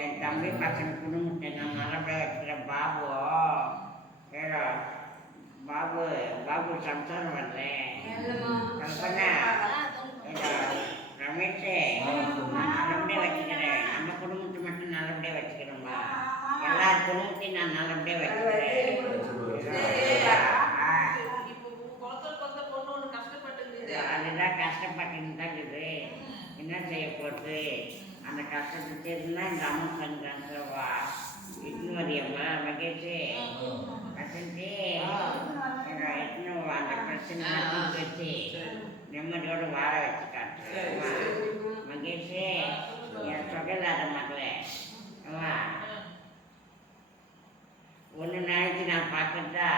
என் தம்பி பசங்க குடும்பத்தை நான் நல்லபடியாக வச்சுக்கிறேன். பாபு பாபு சம்சாரம் வரேன் கல்பனா ரமேஷ் நான் நல்லபடியாக வச்சுக்கிறேன். நம்ம குடும்பத்தை மட்டும் நல்லபடியாக வச்சுக்கிறோம்மா. எல்லா குடும்பத்தையும் நான் நல்லபடியாக வச்சுக்கிறேன். அதுதான் கஷ்டப்பட்டுன்னு தான் இருக்குது. என்ன செய்ய போகுது? அந்த கஷ்டத்தை தெரிஞ்சுன்னா இந்த அம்மா சந்திரவா இட்னு வரியம்மா மகேஷ் வசந்தி இட்னு அந்த பிரச்சனை வச்சு நிம்மதியோடு வாழ வச்சு காட்டுறேன். மகேஷ் என் சொல்லாத மகளே அம்மா ஒன்று நினைச்சு நான் பார்க்கறதா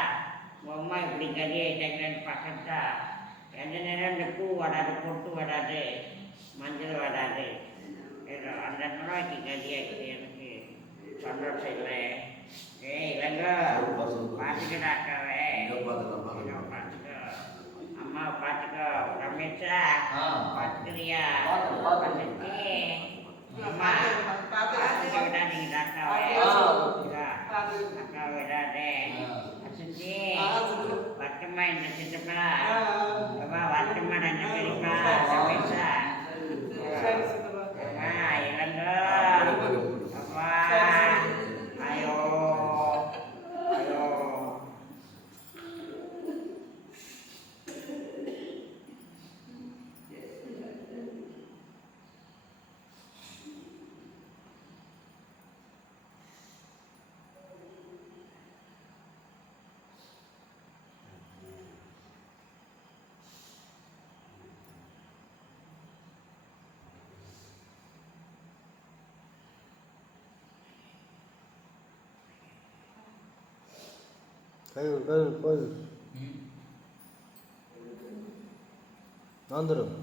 உங்கள் அம்மா இப்படி கறியாயிட்டாங்கன்னு பார்க்கறதா எந்த நேரம் இந்த பூ வராது, பொட்டு வராது, மஞ்சள் வராது. அந்த நோய்க்கு கதியாச்சு. எனக்கு சந்தோஷம் இல்லை. இல்லைங்கோ பார்த்துக்கடா அக்காவே, பார்த்துக்கோ அம்மாவை பார்த்துக்கோ. ரமேஷா பார்த்துக்கிறியா? வந்துச்சு அம்மா பார்த்துக்க விடாதீங்க அக்காவை, அக்காவை விடாதே. வசந்தி வருத்தமா என்ன சித்தப்பா வருத்தமா என்ன பெரியப்பா ரமேஷா இளங்கோ அப்பா ஐயோ ஐயோ வந்துடும்.